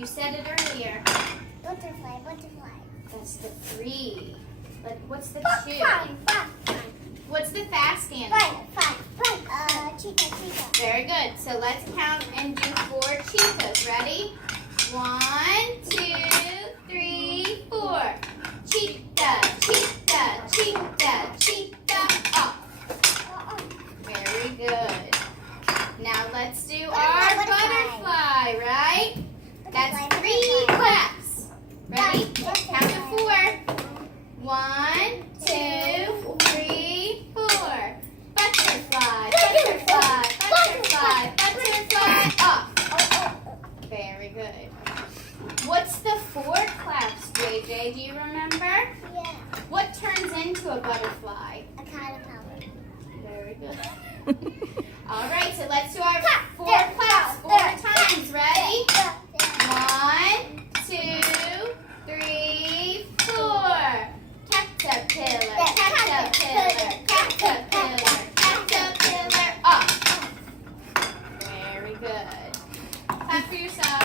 You said it earlier. Butterfly, butterfly. That's the 3. But what's the 2? Butterfly. What's the fast animal? Cheetah, cheetah. Very good. So let's count and do 4 cheetahs. Ready? 1, 2, 3, 4. Cheetah, cheetah, cheetah, cheetah. Up. Very good. Now let's do our butterfly, right? That's 3 claps. Ready? Count to 4. 1, 2, 3, 4. Butterfly, butterfly, butterfly, butterfly. Up. Very good. What's the 4 claps, JJ? Do you remember? Yeah. What turns into a butterfly? A caterpillar. Very good. All right, so let's do our 4 claps 4 times. Ready? 1, 2, 3, 4. Caterpillar, caterpillar, caterpillar, caterpillar. Up. Very good. Clap for yourself.